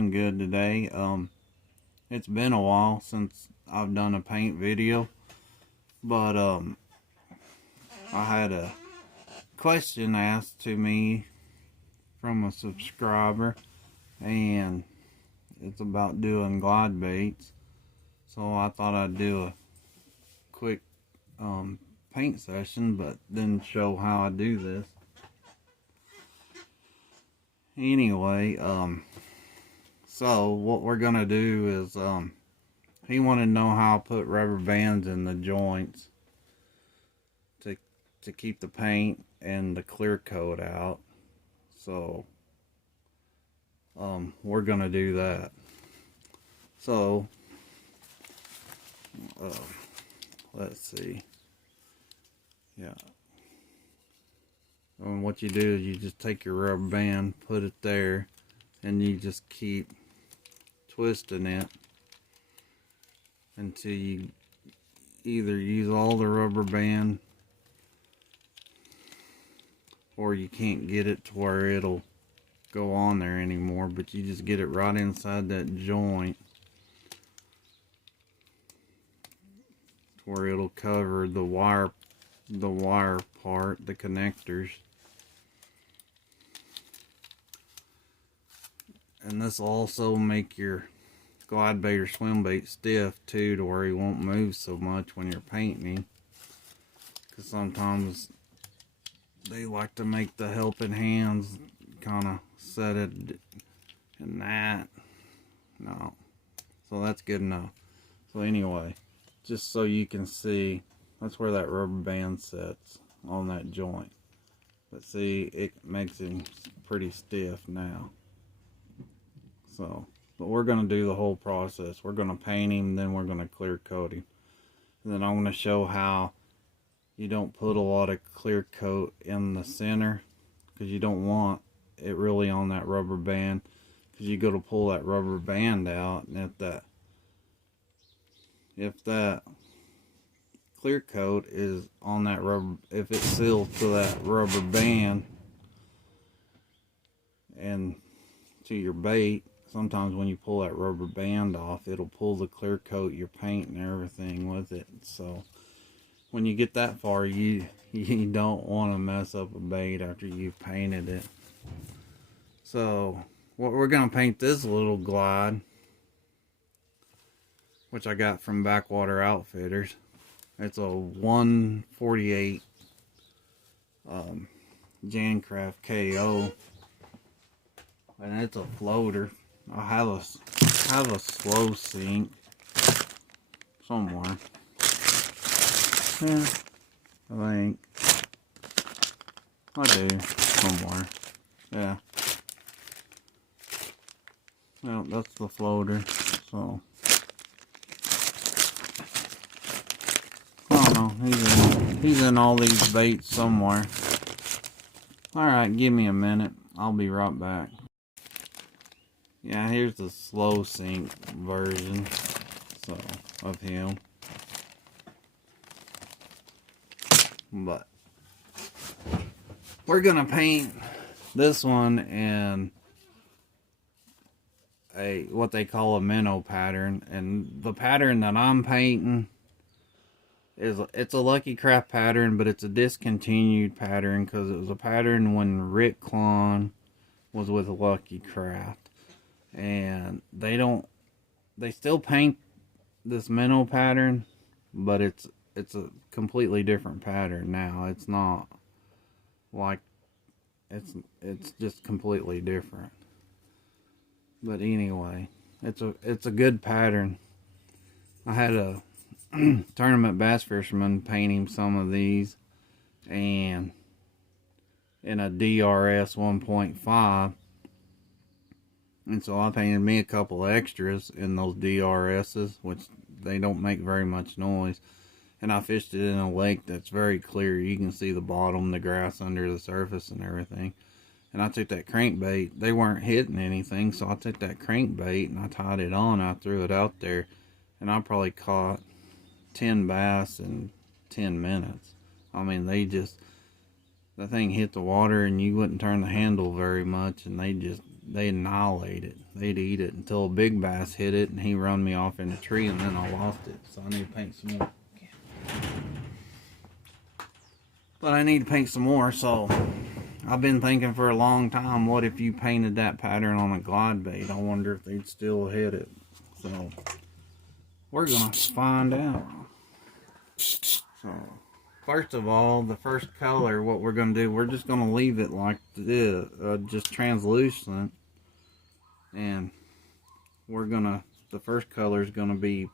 doing good today. It's been a while since I've done a paint video, but I had a question asked to me from a subscriber, and it's about doing glide baits. So I thought I'd do a quick paint session, but then show how I do this. Anyway, so what we're gonna do is he wanted to know how I put rubber bands in the joints to keep the paint and the clear coat out. So we're gonna do that. So let's see. Yeah. And what you do is you just take your rubber band, put it there, and you just keep twisting it until you either use all the rubber band or you can't get it to where it'll go on there anymore, but you just get it right inside that joint to where it'll cover the wire part, the connectors. And this will also make your glide bait or swim bait stiff too, to where he won't move so much when you're painting, because sometimes they like to make the helping hands kind of set it and that. No, so that's good enough. So anyway, just so you can see, that's where that rubber band sets on that joint. But see, it makes him pretty stiff now. So, but we're going to do the whole process. We're going to paint him, then we're going to clear coat him. And then I'm going to show how you don't put a lot of clear coat in the center, because you don't want it really on that rubber band, because you go to pull that rubber band out, and if that clear coat is on that rubber, if it seals to that rubber band and to your bait, sometimes when you pull that rubber band off, it'll pull the clear coat, your paint and everything with it. So when you get that far, you don't want to mess up a bait after you've painted it. So what we're going to paint this little glide, which I got from Backwater Outfitters. It's a 148 Jancraft KO, and it's a floater. I have a slow sink somewhere. Yeah, I think I do somewhere. Yeah. Well, that's the floater. So I don't know. He's in all these baits somewhere. Alright, give me a minute. I'll be right back. Yeah, here's the slow sink version of him. But we're gonna paint this one in what they call a minnow pattern, and the pattern that I'm painting it's a Lucky Craft pattern, but it's a discontinued pattern because it was a pattern when Rick Klon was with Lucky Craft, and they still paint this minnow pattern, but it's a completely different pattern now. It's not like it's just completely different. But anyway, it's a good pattern. I had a tournament bass fisherman paint him some of these, and in a DRS 1.5, and so I painted me a couple extras in those DRSs, which they don't make very much noise, and I fished it in a lake that's very clear. You can see the bottom, the grass under the surface and everything. And I took that crankbait. They weren't hitting anything, so I took that crankbait and I tied it on. I threw it out there, and I probably caught 10 bass in 10 minutes. I mean, the thing hit the water and you wouldn't turn the handle very much, and they annihilate it. They'd eat it until a big bass hit it and he run me off in a tree, and then I lost it. So I need to paint some more. But I need to paint some more, so I've been thinking for a long time, what if you painted that pattern on a glide bait? I wonder if they'd still hit it. So we're gonna find out. So first of all, the first color, what we're gonna do, we're just gonna leave it like this, just translucent, and we're gonna, the first color is gonna be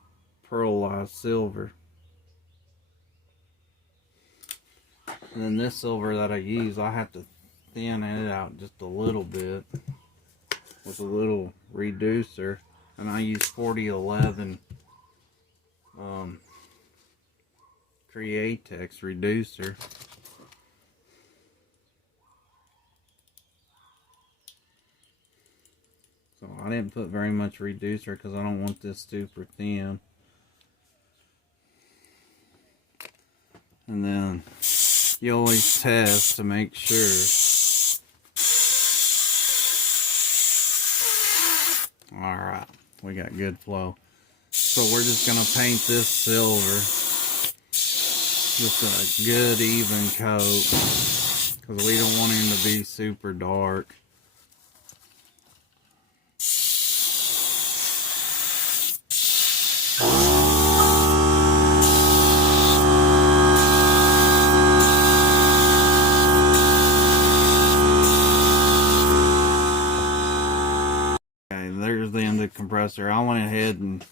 pearlized silver. And then this silver that I use, I have to thin it out just a little bit with a little reducer, and I use 4011 Createx reducer. So I didn't put very much reducer because I don't want this super thin. And then you always test to make sure. Alright, we got good flow. So we're just going to paint this silver. Just a good even coat. Because we don't want him to be super dark. There's the end of the compressor. I went ahead and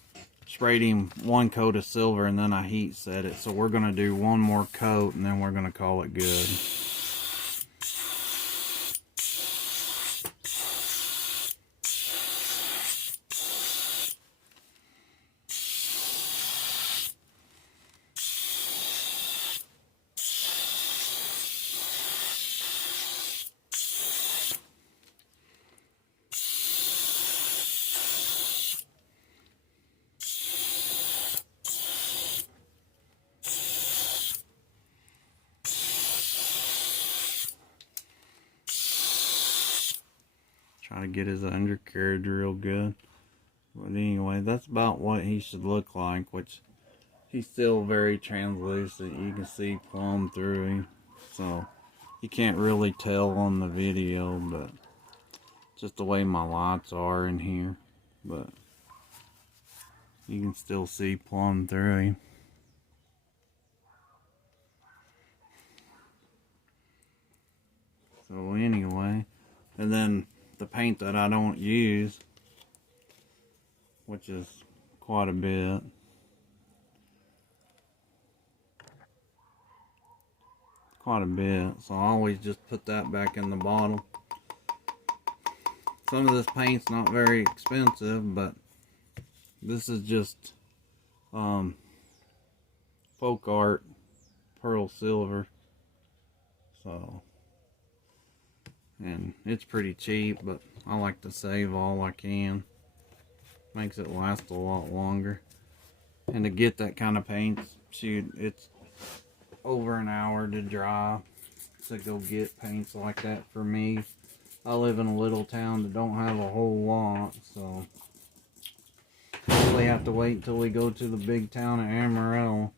sprayed him one coat of silver, and then I heat set it. So we're going to do one more coat, and then we're going to call it good. Try to get his undercarriage real good. But anyway, that's about what he should look like, which he's still very translucent. You can see plumb through him. So you can't really tell on the video, but just the way my lights are in here. But you can still see plumb through him. So anyway, and then the paint that I don't use, which is quite a bit, so I always just put that back in the bottle. Some of this paint's not very expensive, but this is just folk art pearl silver, so, and it's pretty cheap, but I like to save all I can. Makes it last a lot longer. And to get that kind of paint, shoot, it's over an hour to dry to go get paints like that for me. I live in a little town that don't have a whole lot, so we have to wait until we go to the big town of Amarillo.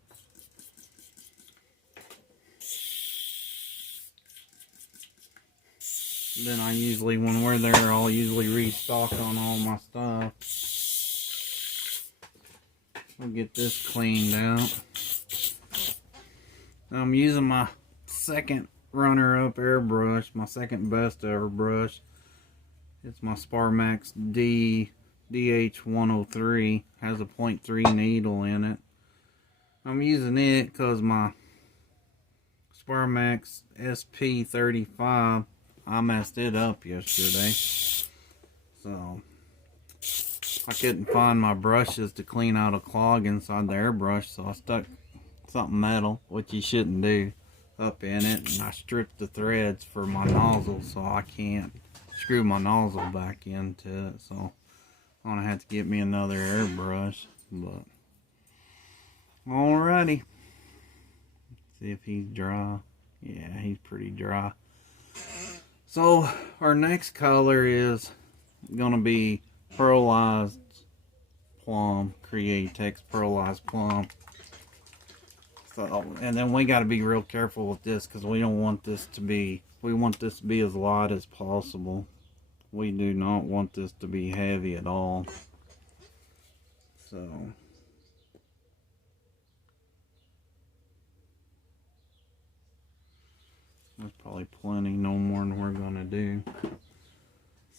Then I usually, when we're there, I'll usually restock on all my stuff. We'll get this cleaned out. I'm using my second runner-up airbrush, my second best ever brush. It's my Sparmax DH103. Has a 0.3 needle in it. I'm using it because my Sparmax SP35, I messed it up yesterday. So I couldn't find my brushes to clean out a clog inside the airbrush, so I stuck something metal, which you shouldn't do, up in it, and I stripped the threads for my nozzle, so I can't screw my nozzle back into it. So I'm gonna have to get me another airbrush. But alrighty, see if he's dry. Yeah, he's pretty dry. So our next color is gonna be pearlized plum, Createx pearlized plum. So, and then we got to be real careful with this because we don't want this to be, we want this to be as light as possible. We do not want this to be heavy at all. So that's probably plenty, no more than we're gonna do.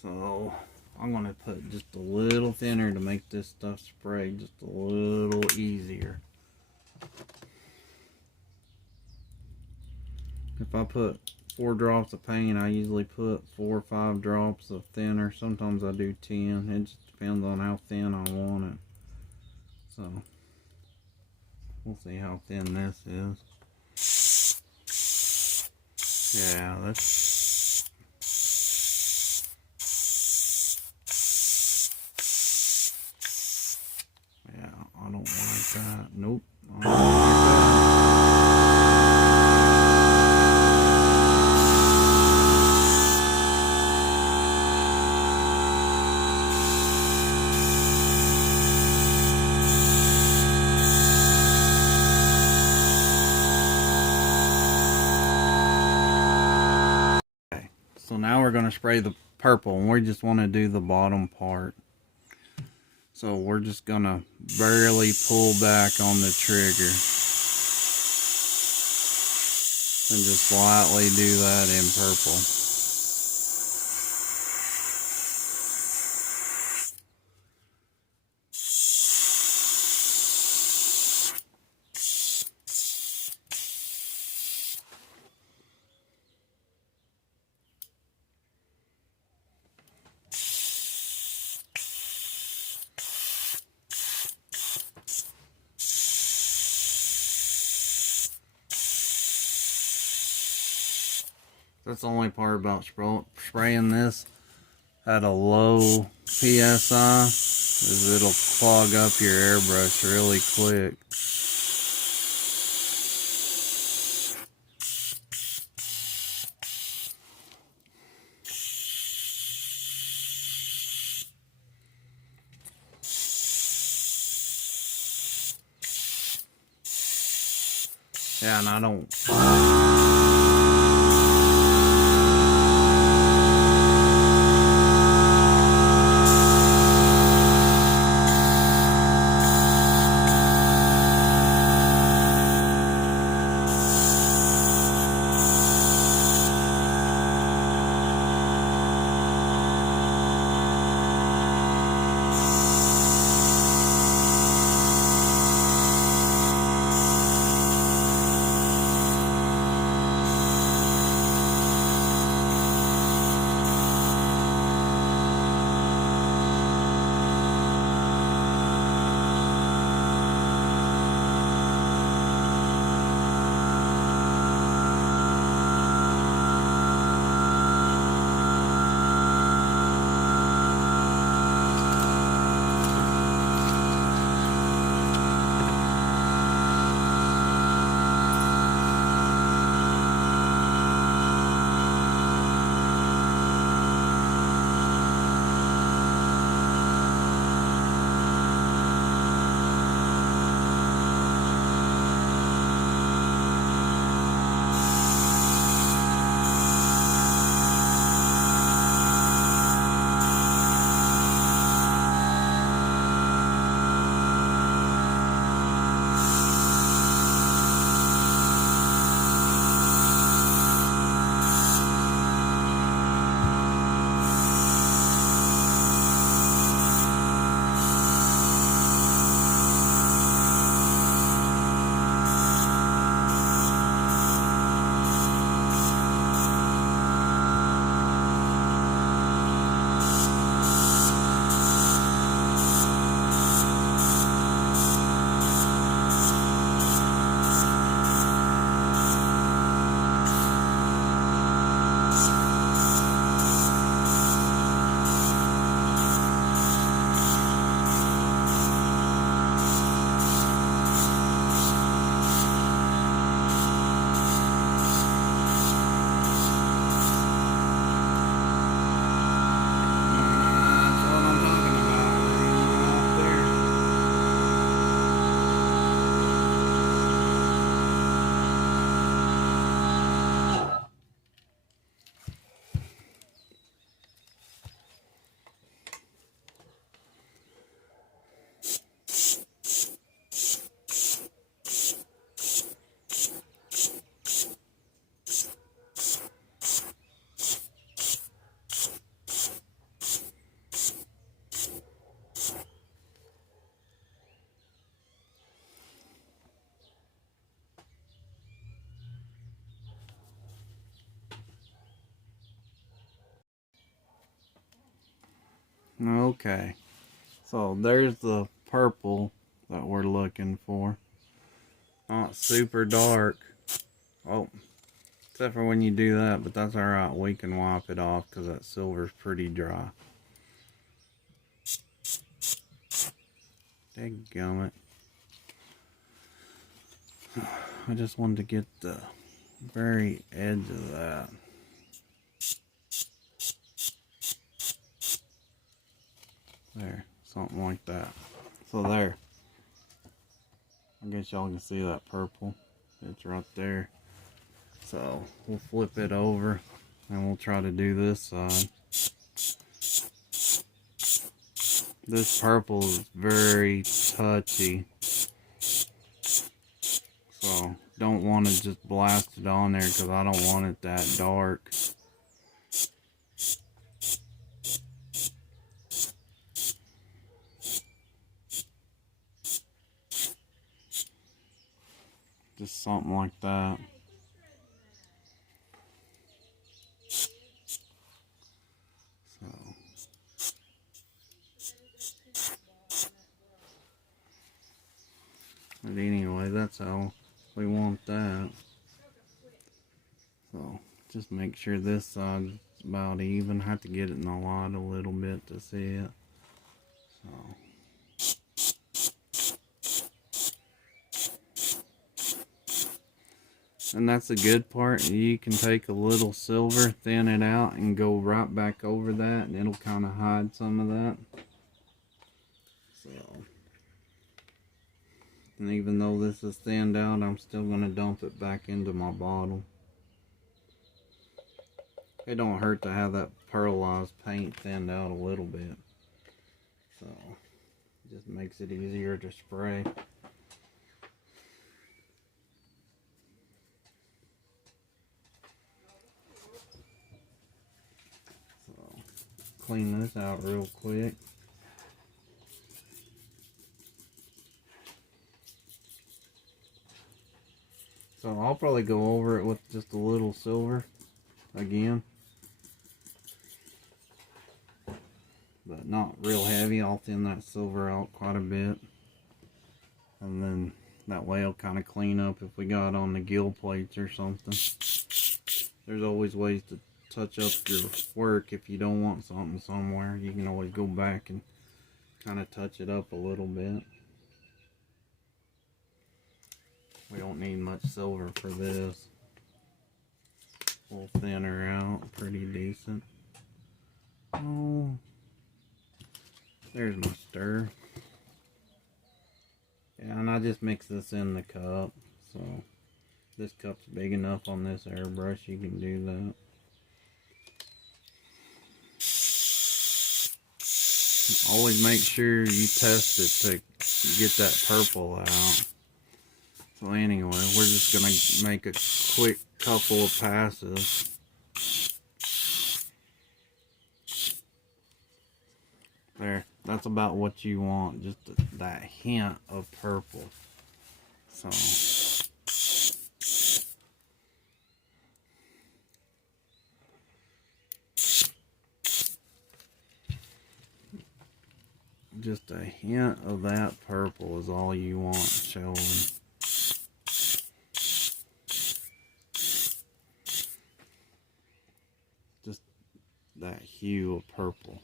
So I'm gonna put just a little thinner to make this stuff spray just a little easier. If I put 4 drops of paint, I usually put 4 or 5 drops of thinner. Sometimes I do 10. It just depends on how thin I want it. So we'll see how thin this is. Yeah, that's, yeah, I don't like that. Nope, I don't like that. So now we're going to spray the purple, and we just want to do the bottom part. So we're just going to barely pull back on the trigger. And just lightly do that in purple. That's the only part about spraying this at a low PSI is it'll clog up your airbrush really quick. Yeah, and I don't. Okay, so there's the purple that we're looking for. Not super dark. Oh, except for when you do that, but that's alright. We can wipe it off because that silver's pretty dry. Dadgummit. I just wanted to get the very edge of that. There, something like that. So there. I guess y'all can see that purple. It's right there. So we'll flip it over and we'll try to do this side. This purple is very touchy. So don't want to just blast it on there because I don't want it that dark. Just something like that. So but anyway, that's how we want that. So just make sure this side's about even. Have to get it in the light a little bit to see it. So and that's the good part. You can take a little silver, thin it out, and go right back over that, and it'll kind of hide some of that. So, and even though this is thinned out, I'm still going to dump it back into my bottle. It don't hurt to have that pearlized paint thinned out a little bit. So, it just makes it easier to spray. Clean this out real quick. So I'll probably go over it with just a little silver again, but not real heavy. I'll thin that silver out quite a bit, and then that way it'll kind of clean up if we got on the gill plates or something. There's always ways to touch up your work. If you don't want something somewhere, you can always go back and kind of touch it up a little bit. We don't need much silver for this. We'll thin her out pretty decent. Oh, there's my stir. Yeah, and I just mix this in the cup. So this cup's big enough on this airbrush, you can do that. Always make sure you test it to get that purple out. So anyway, we're just gonna make a quick couple of passes. There, that's about what you want, just that hint of purple. So just a hint of that purple is all you want showing. Just that hue of purple.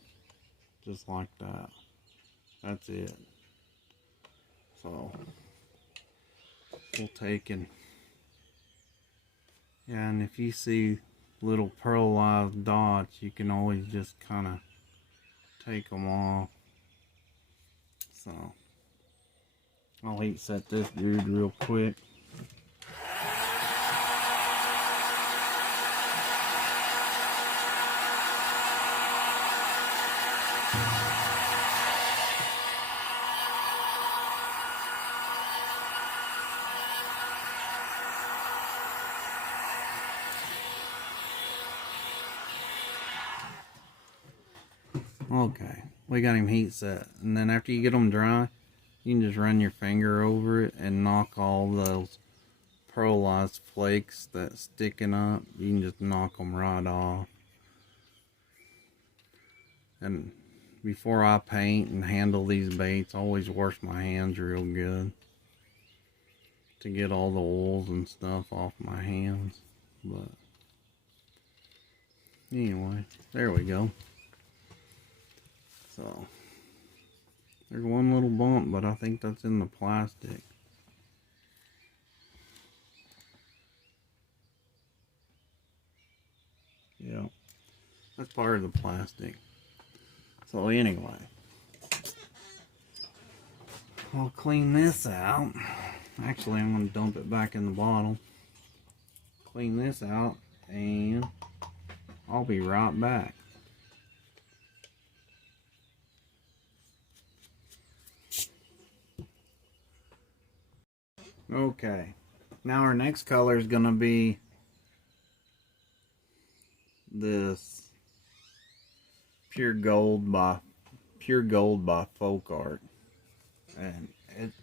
Just like that. That's it. So we'll take and yeah, and if you see little pearlized dots, you can always just kind of take them off. So I'll heat set this dude real quick. Okay, we got him heat set, and then after you get them dry, you can just run your finger over it and knock all those pearlized flakes that's sticking up. You can just knock them right off. And before I paint and handle these baits, I always wash my hands real good to get all the oils and stuff off my hands. But anyway, there we go. So there's one little bump, but I think that's in the plastic. Yeah, that's part of the plastic. So anyway, I'll clean this out. Actually, I'm going to dump it back in the bottle. Clean this out, and I'll be right back. Okay, now our next color is going to be this Pure Gold by Folk Art, and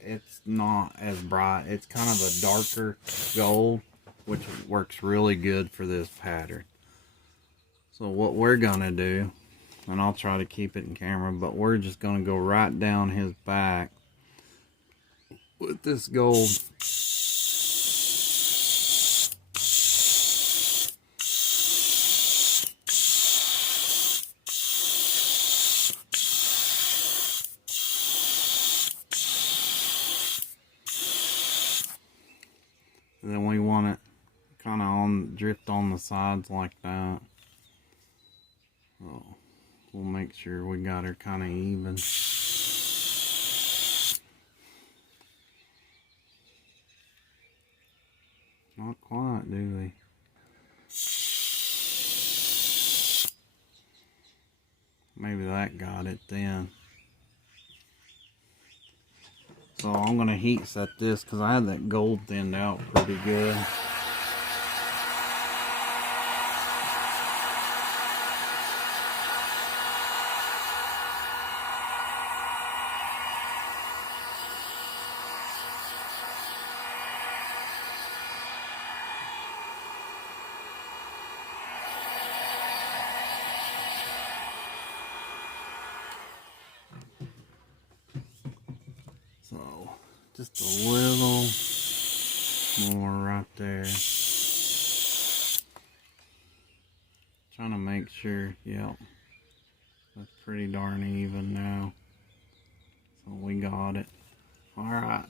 it's not as bright. It's kind of a darker gold, which works really good for this pattern. So what we're gonna do, and I'll try to keep it in camera, but we're just gonna go right down his back with this gold. And then we want it kind of drift on the sides like that. So we'll make sure we got her kind of even. Not quite, do they? Maybe that got it then. So I'm going to heat set this because I had that gold thinned out pretty good. So just a little more right there. Trying to make sure, yep, that's pretty darn even now. So we got it. Alright.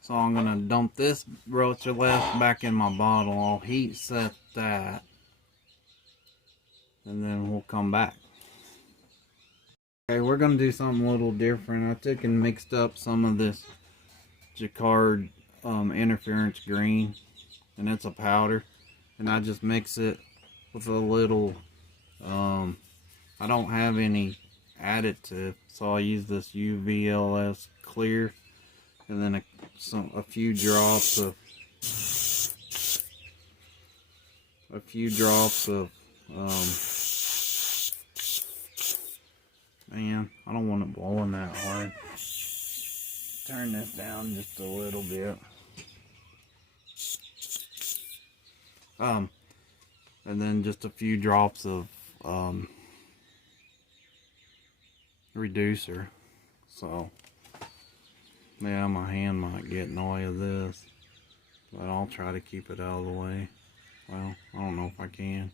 So I'm going to dump this Roach left back in my bottle. I'll heat set that. And then we'll come back. Okay, we're going to do something a little different. I took and mixed up some of this Jacquard interference green, and it's a powder, and I just mix it with a little I don't have any additive, so I use this UVLS clear, and then a few drops of man, I don't want it blowing that hard. Turn this down just a little bit. And then just a few drops of reducer. So yeah, my hand might get in the way of this, but I'll try to keep it out of the way. Well, I don't know if I can.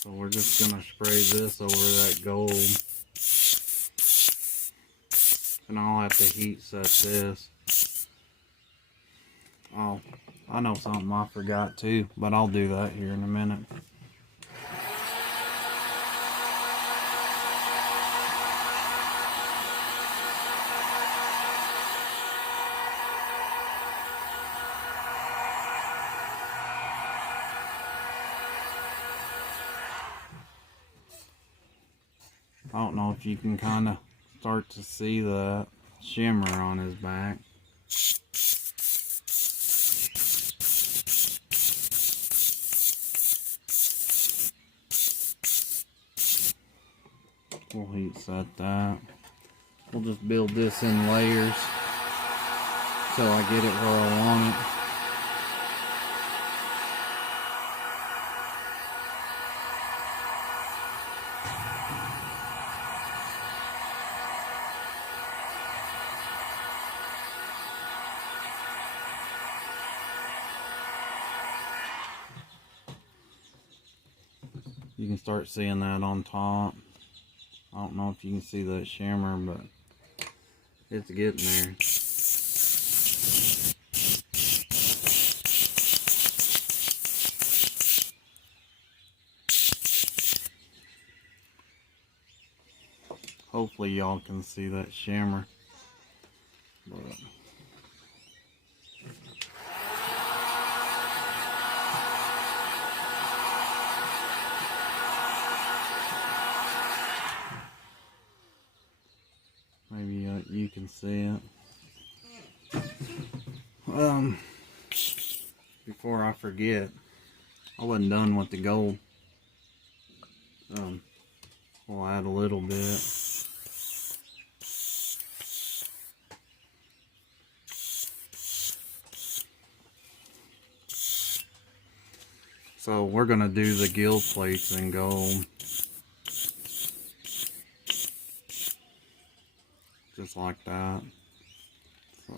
So we're just gonna spray this over that gold, and I'll have to heat set this. Oh, I know something I forgot too, but I'll do that here in a minute. I don't know if you can kind of start to see the shimmer on his back. We'll heat set that. We'll just build this in layers till I get it where I want it. You can start seeing that on top. I don't know if you can see that shimmer, but it's getting there. Hopefully y'all can see that shimmer. But maybe you can see it. Before I forget, I wasn't done with the gold. We'll add a little bit. So we're gonna do the gill plates in gold. Just like that. So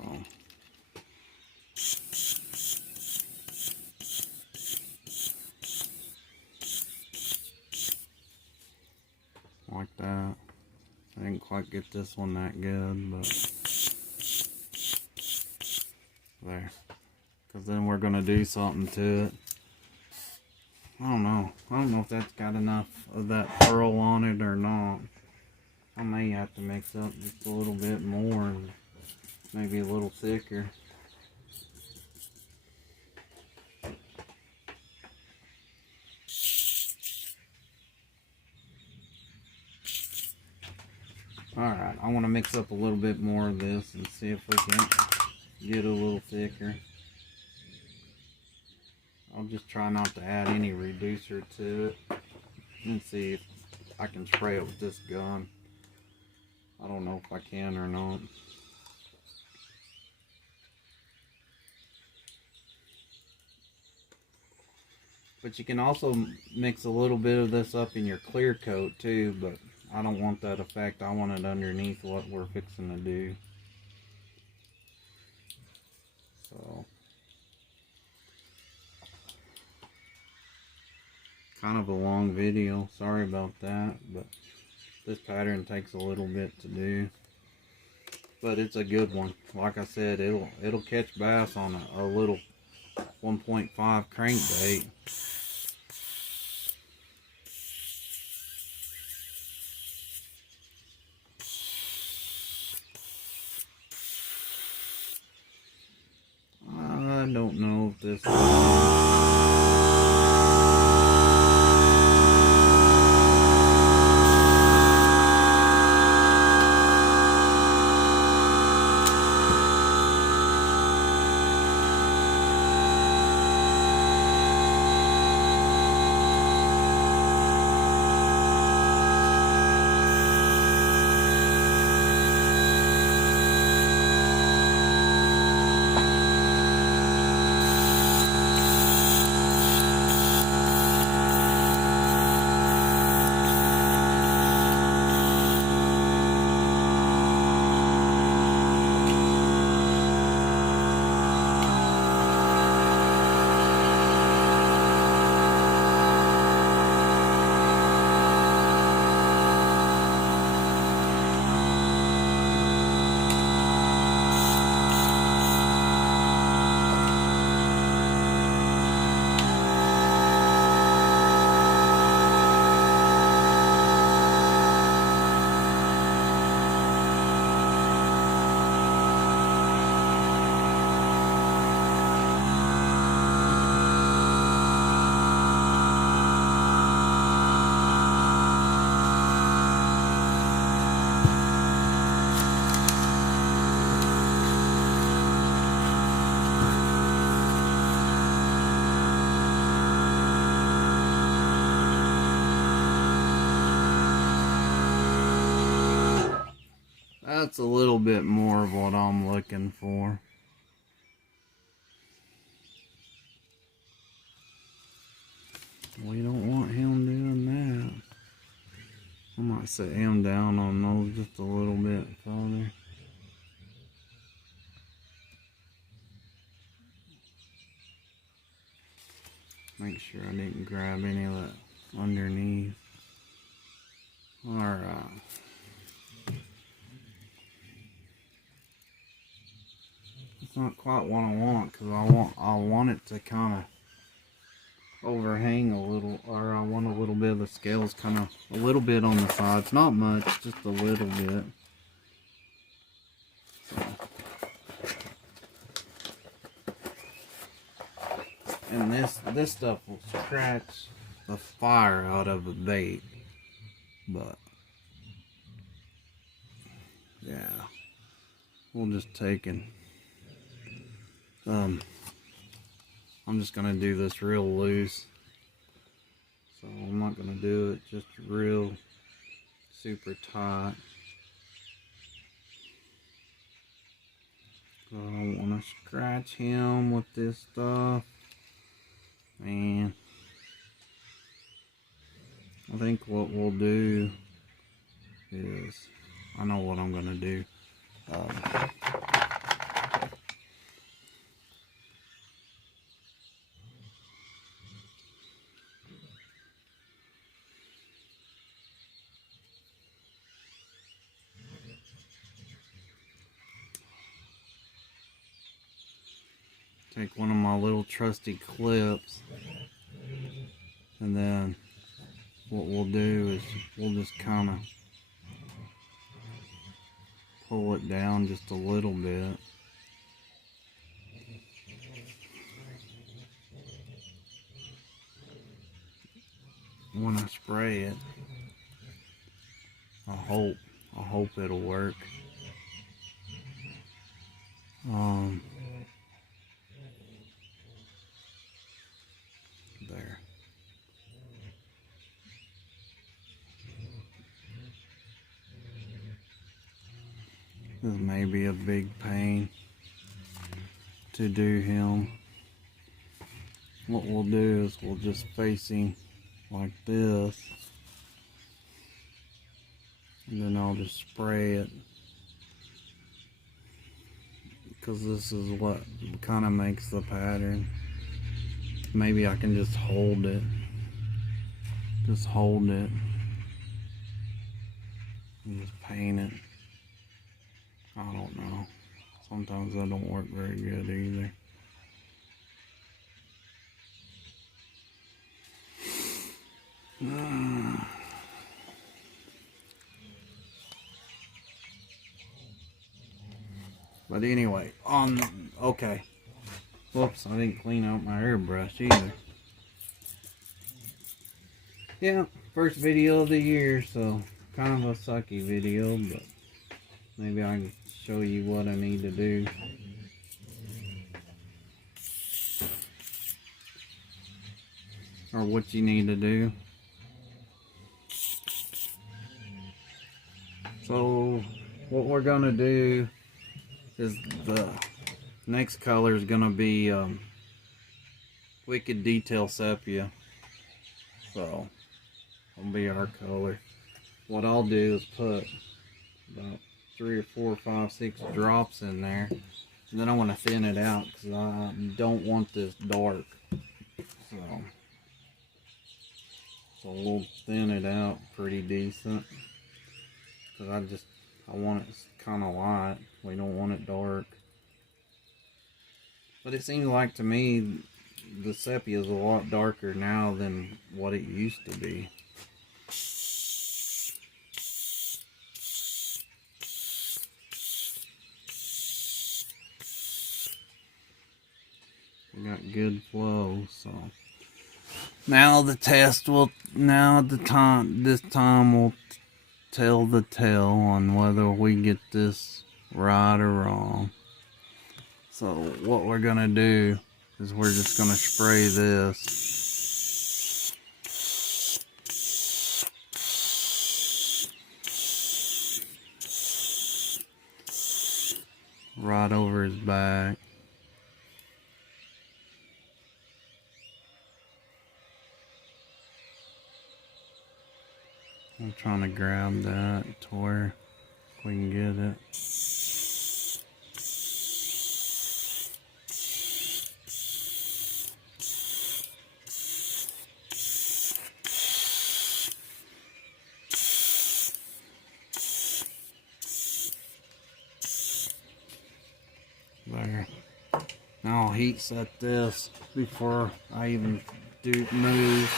like that. I didn't quite get this one that good, but there. Because then we're going to do something to it. I don't know. I don't know if that's got enough of that pearl on it or not. I may have to mix up just a little bit more. Maybe a little thicker. Alright, I want to mix up a little bit more of this and see if we can get a little thicker. I'll just try not to add any reducer to it and see if I can spray it with this gun. I don't know if I can or not. But you can also mix a little bit of this up in your clear coat too, but I don't want that effect. I want it underneath what we're fixing to do. So, kind of a long video, sorry about that, but this pattern takes a little bit to do. But it's a good one. Like I said, it'll catch bass on a little 1.5 crankbait. I don't know if this that's a little bit more of what I'm looking for. We don't want him doing that. I might set him down on those just a little bit further. Make sure I didn't grab any of that underneath. Alright. It's not quite what I want, because I want it to kind of overhang a little, or I want a little bit of the scales kind of a little bit on the sides, not much, just a little bit. So. And this stuff will scratch the fire out of a bait, but yeah, we'll just take and I'm just gonna do this real loose, so I'm not gonna do it just real super tight. I don't want to scratch him with this stuff, and I think what we'll do is, I know what I'm gonna do. Take one of my little trusty clips, and then what we'll do is we'll just kind of pull it down just a little bit. When I spray it, I hope it'll work. There. This may be a big pain to do him. What we'll do is we'll just face him like this, and then I'll just spray it, because this is what kind of makes the pattern. Maybe I can just hold it and just paint it. I don't know, sometimes that don't work very good either. But anyway, okay. Whoops, I didn't clean out my airbrush either. Yeah, first video of the year, so kind of a sucky video, but maybe I can show you what I need to do. Or what you need to do. So what we're gonna do is the next color is gonna be Wicked Detail Sepia. So that'll be our color. What I'll do is put about 3 or 4 or 5, 6 drops in there, and then I want to thin it out because I don't want this dark. So we'll thin it out pretty decent, because I want it kind of light. We don't want it dark. But it seems like to me the sepia is a lot darker now than what it used to be. We got good flow, so now the test will, this time we'll tell the tale on whether we get this right or wrong. So what we're gonna do is we're just gonna spray this right over his back. I'm trying to grab that to where we can get it. There. Now I'll heat set this before I even do move.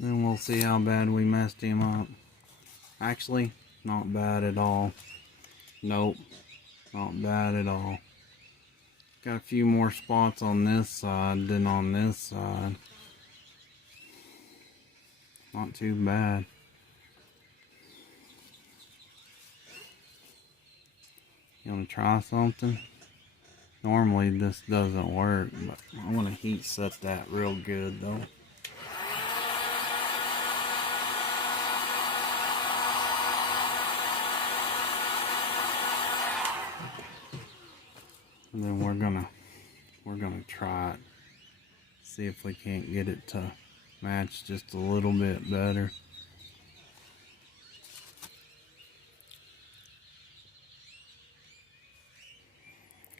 Then we'll see how bad we messed him up. Actually, not bad at all. Nope, not bad at all. Got a few more spots on this side than on this side. Not too bad. You want to try something? Normally this doesn't work, but I want to heat set that real good though. And then we're gonna try it. See if we can't get it to match just a little bit better.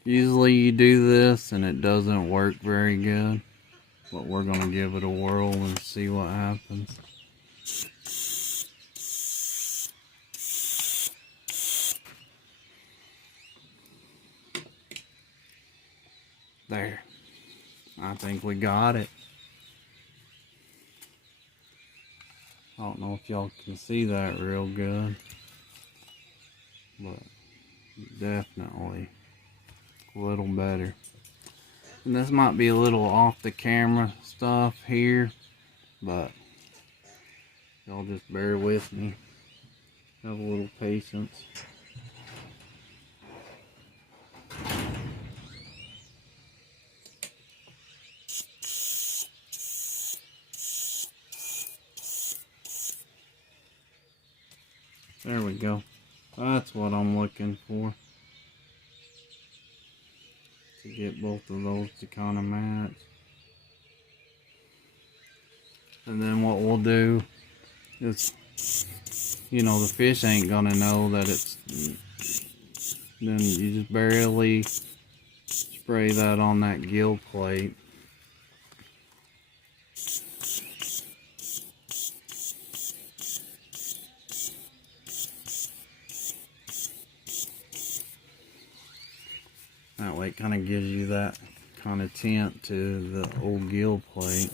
Usually you do this and it doesn't work very good, but we're gonna give it a whirl and see what happens. There. I think we got it. I don't know if y'all can see that real good, but definitely a little better. And this might be a little off the camera stuff here, but y'all just bear with me. Have a little patience. There we go. That's what I'm looking for. To get both of those to kind of match. And then what we'll do is, you know, the fish ain't gonna know that it's, then you just barely spray that on that gill plate. That way it kind of gives you that kind of tint to the old gill plate.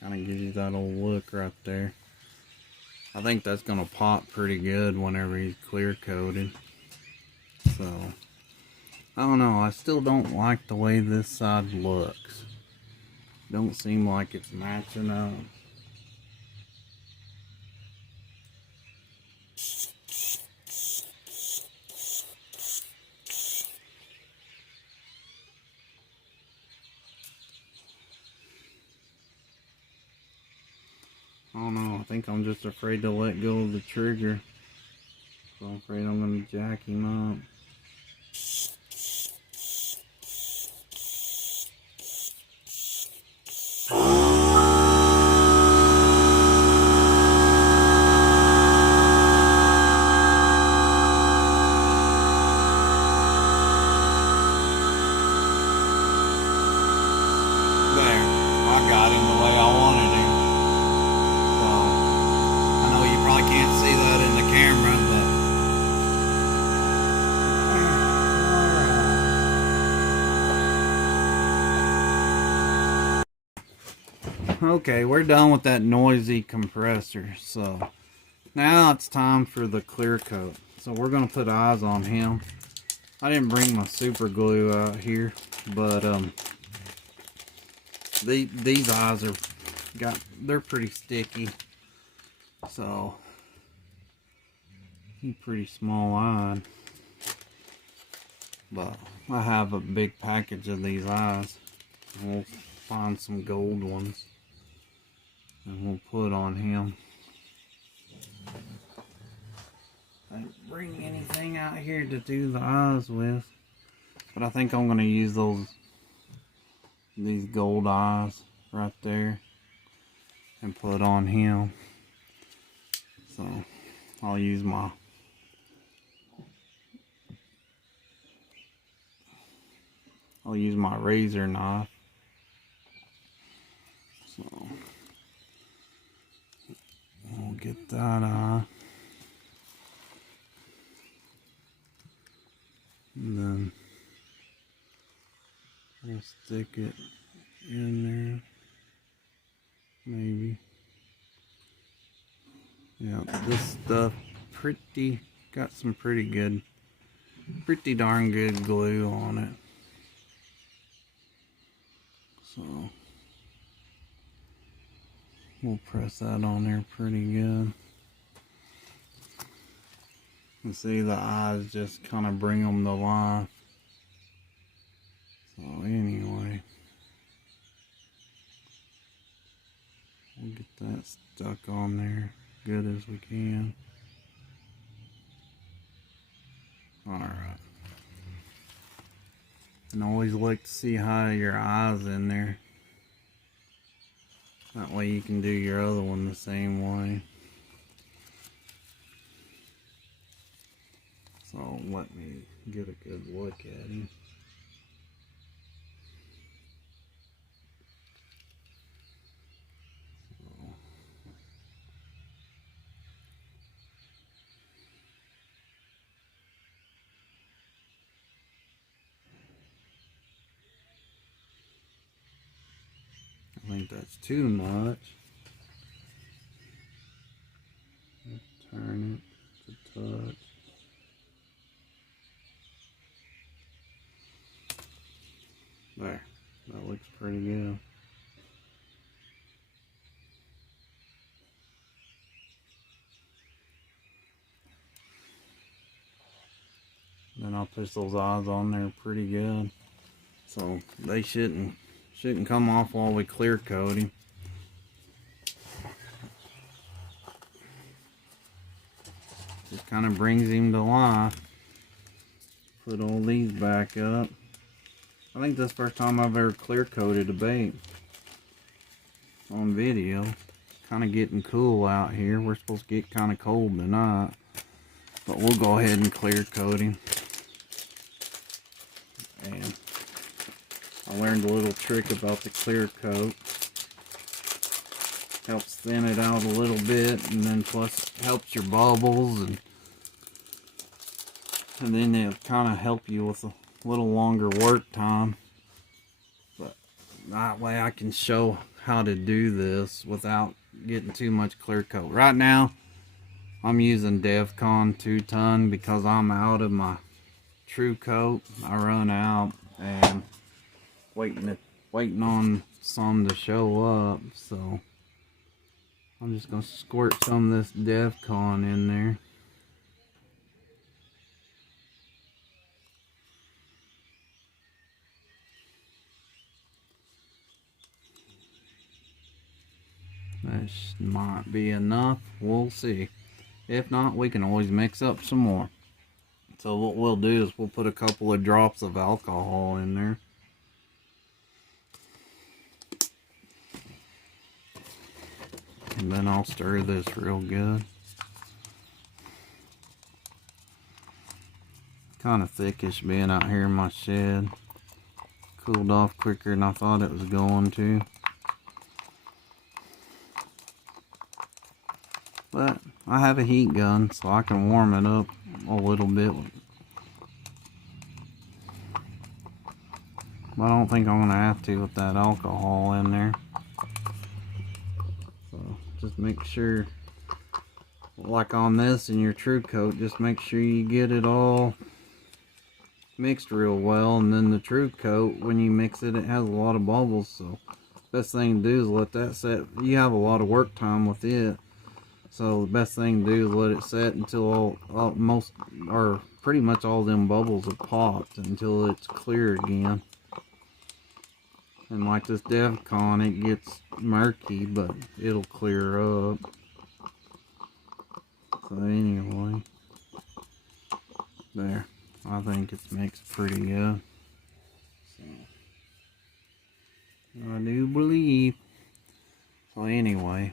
Kind of gives you that old look right there. I think that's going to pop pretty good whenever he's clear coated. So, I don't know. I still don't like the way this side looks. Don't seem like it's matching up. I don't know, I think I'm just afraid to let go of the trigger. So I'm afraid I'm going to jack him up. There, I got him the way I wanted him. I know you probably can't see that in the camera, but okay, we're done with that noisy compressor. So now it's time for the clear coat. So we're gonna put eyes on him. I didn't bring my super glue out here, but these eyes they're pretty sticky. So he's pretty small eyed, but I have a big package of these eyes. We'll find some gold ones and we'll put on him. I didn't bring anything out here to do the eyes with, but I think I'm going to use these gold eyes right there and put on him. So I'll use my razor knife. So we'll get that eye. And then we'll stick it in there. Maybe. Yeah, this stuff got some pretty darn good glue on it. So we'll press that on there pretty good. You see the eyes just kind of bring them to life. So anyway, we'll get that stuck on there good as we can. Alright. And I always like to see how your eyes in there. That way you can do your other one the same way. So let me get a good look at him. I think that's too much. Turn it to touch. There, that looks pretty good. Then I'll push those eyes on there pretty good. So they shouldn't come off while we clear coat him. Just kind of brings him to life. Put all these back up. I think this is the first time I've ever clear coated a bait on video. Kind of getting cool out here. We're supposed to get kind of cold tonight, but we'll go ahead and clear coat him. And I learned a little trick about the clear coat. Helps thin it out a little bit, and then plus helps your bubbles, and then it'll kind of help you with a little longer work time. But that way I can show how to do this without getting too much clear coat. Right now I'm using DevCon 2-ton because I'm out of my true coat. I run out and waiting on some to show up, so I'm just gonna squirt some of this DevCon in there. This might be enough. We'll see. If not, we can always mix up some more. So what we'll do is we'll put a couple of drops of alcohol in there. And then I'll stir this real good. Kind of thickish being out here in my shed. Cooled off quicker than I thought it was going to. But I have a heat gun, so I can warm it up a little bit. But I don't think I'm going to have to with that alcohol in there. So just make sure, like on this in your true coat, just make sure you get it all mixed real well. And then the true coat, when you mix it, it has a lot of bubbles. So best thing to do is let that set. You have a lot of work time with it. So the best thing to do is let it set until pretty much all them bubbles have popped until it's clear again. And like this DevCon, it gets murky, but it'll clear up. So anyway, there. I think it's mixed pretty good. So I do believe. So anyway,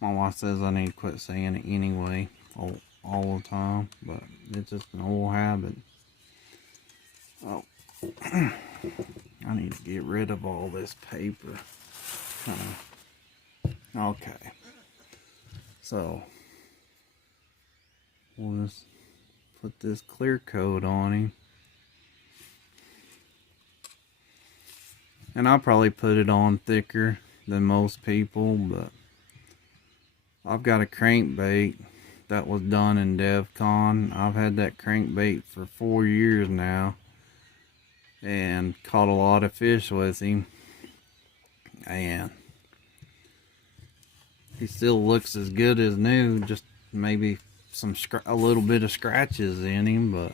My wife says I need to quit saying it anyway, all the time, but it's just an old habit. Oh, I need to get rid of all this paper. Okay, so we'll just put this clear coat on him. And I'll probably put it on thicker than most people, but I've got a crankbait that was done in DevCon. I've had that crankbait for 4 years now and caught a lot of fish with him, and he still looks as good as new, just maybe a little bit of scratches in him, but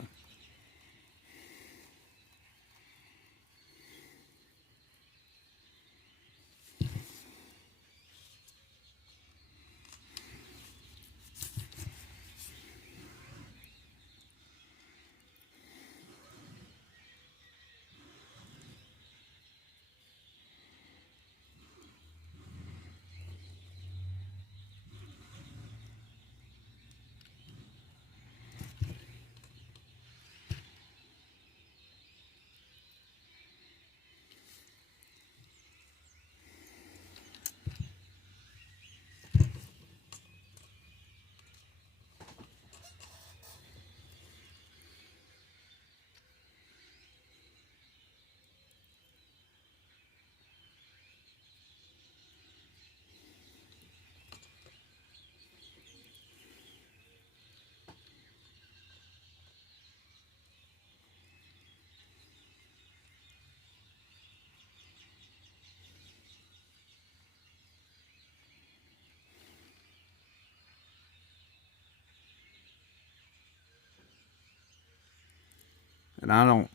and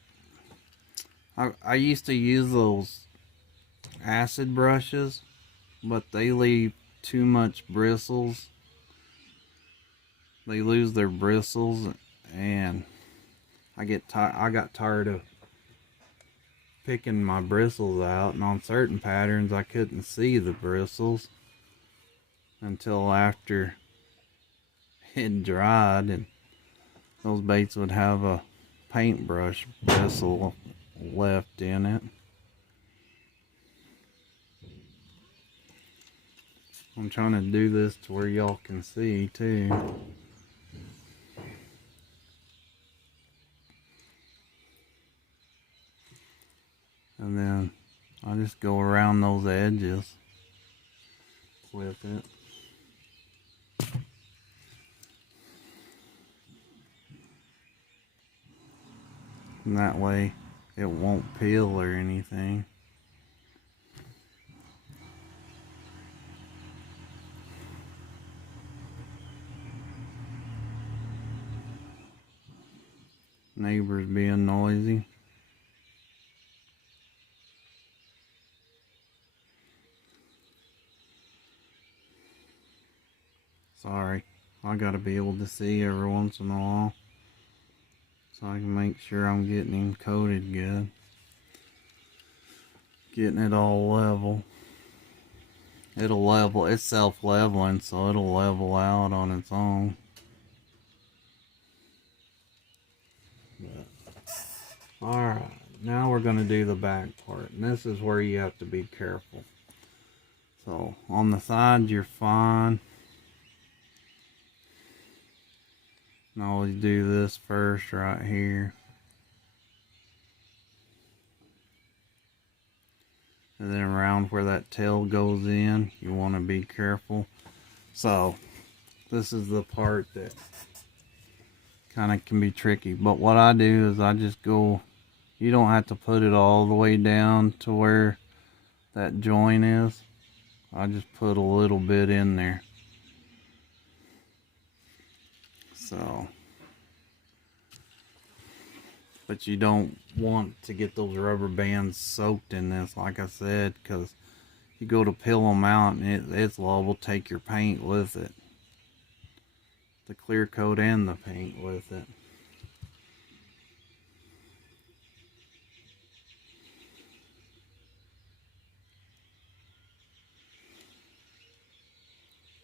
I used to use those acid brushes, but they leave too much bristles. They lose their bristles, and I got tired of picking my bristles out, and on certain patterns I couldn't see the bristles until after it dried, and those baits would have a paintbrush bristle left in it. I'm trying to do this to where y'all can see too. And then I just go around those edges with it. And that way it won't peel or anything. Neighbors being noisy. Sorry, I gotta be able to see every once in a while, so I can make sure I'm getting him coated good. Getting it all level. It'll level, it's self-leveling, so it'll level out on its own. Alright, now we're going to do the back part, and this is where you have to be careful. So, on the side you're fine. And always do this first right here. And then around where that tail goes in, you want to be careful. So, this is the part that kind of can be tricky. But what I do is I just go, you don't have to put it all the way down to where that joint is. I just put a little bit in there. So, but you don't want to get those rubber bands soaked in this, like I said, because you go to peel them out and it's liable to take your paint with it. The clear coat and the paint with it.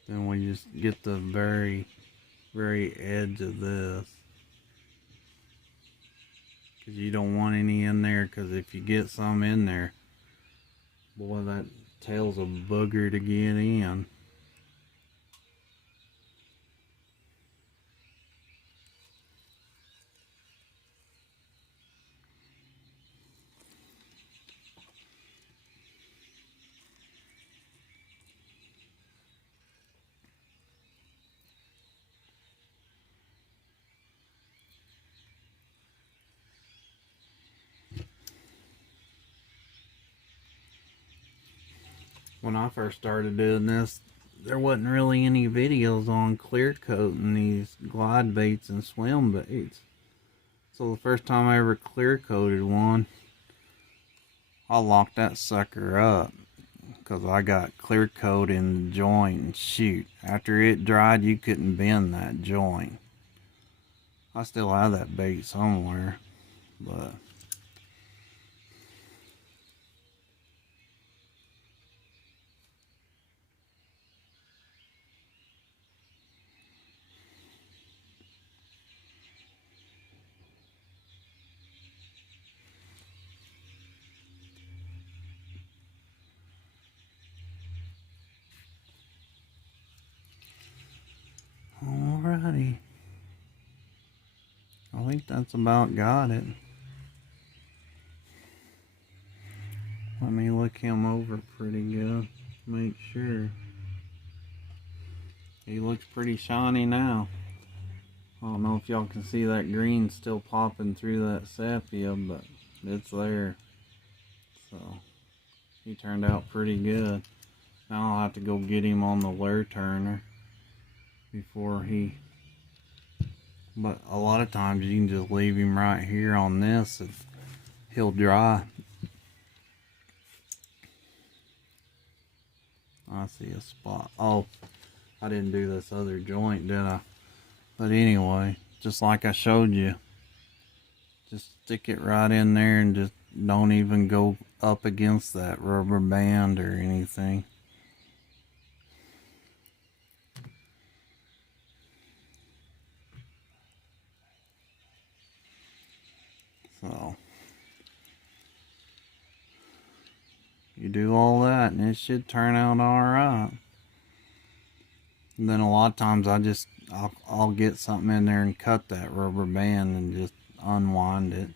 Then we just get the very edge of this. Because you don't want any in there, because if you get some in there, boy, that tail's a booger to get in. When I first started doing this, there wasn't really any videos on clear coating these glide baits and swim baits. So the first time I ever clear coated one, I locked that sucker up because I got clear coat in the joint, and shoot, after it dried you couldn't bend that joint. I still have that bait somewhere, but alrighty. I think that's about got it. Let me look him over pretty good. Make sure. He looks pretty shiny now. I don't know if y'all can see that green still popping through that sepia, but it's there. So he turned out pretty good. Now I'll have to go get him on the lure turner before he... But a lot of times you can just leave him right here on this if he'll dry. I see a spot. Oh, I didn't do this other joint, did I? But anyway, just like I showed you, just stick it right in there and just don't even go up against that rubber band or anything. So you do all that and it should turn out alright. And then a lot of times I'll get something in there and cut that rubber band and just unwind it.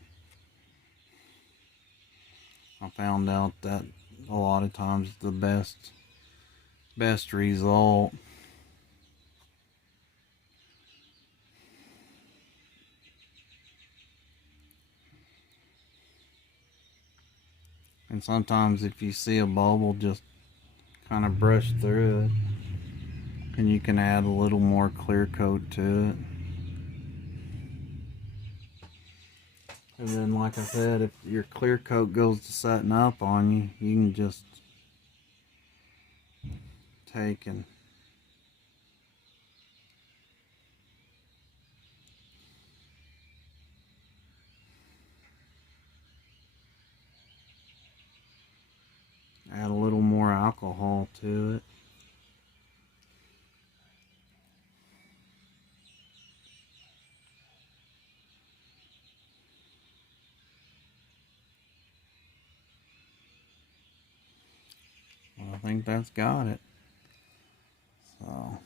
I found out that a lot of times the best result. And sometimes if you see a bubble, just kind of brush through it. And you can add a little more clear coat to it. And then like I said, if your clear coat goes to setting up on you, you can just take and add a little more alcohol to it. Well, I think that's got it. So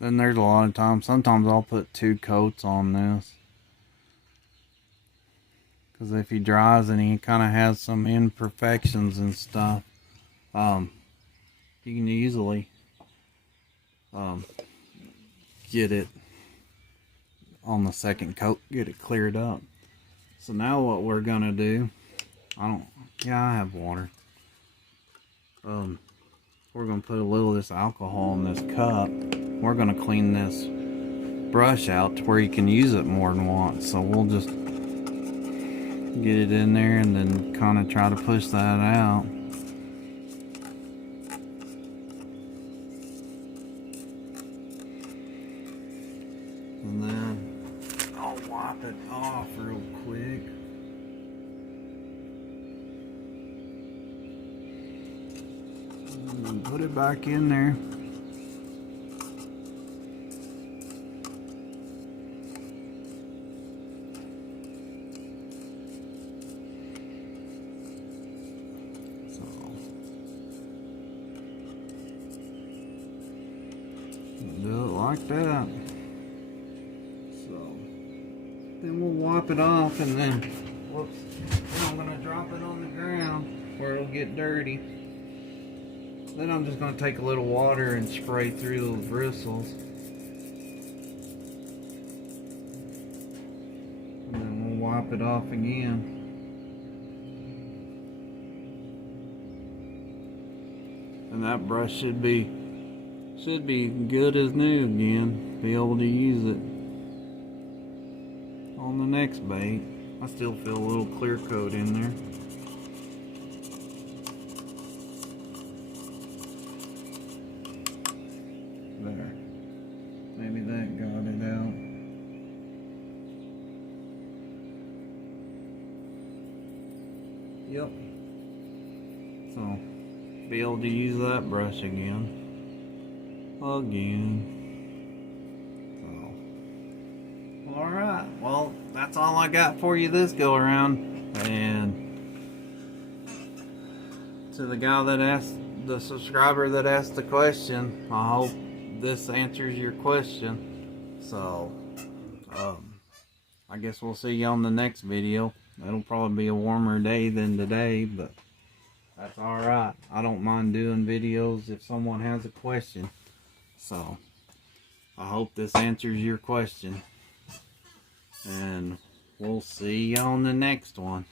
then there's a lot of times, sometimes I'll put 2 coats on this. Because if he dries and he kind of has some imperfections and stuff, you can easily get it on the second coat, get it cleared up. So now what we're gonna do, I have water. We're gonna put a little of this alcohol in this cup. We're gonna clean this brush out to where you can use it more than once. So we'll just get it in there and then kind of try to push that out. And then I'll wipe it off real quick. And then put it back in there. Do it like that. So then we'll wipe it off, and then whoops, then I'm gonna drop it on the ground where it'll get dirty. Then I'm just gonna take a little water and spray through those bristles, and then we'll wipe it off again. And that brush should be good as new again. Be able to use it on the next bait. I still feel a little clear coat in there. There. Maybe that got it out. Yep. So, be able to use that brush again. So, alright, well, that's all I got for you this go around. And to the guy that asked, the subscriber that asked the question, I hope this answers your question. So, I guess we'll see you on the next video. It'll probably be a warmer day than today, but that's alright. I don't mind doing videos if someone has a question. So, I hope this answers your question. And we'll see you on the next one.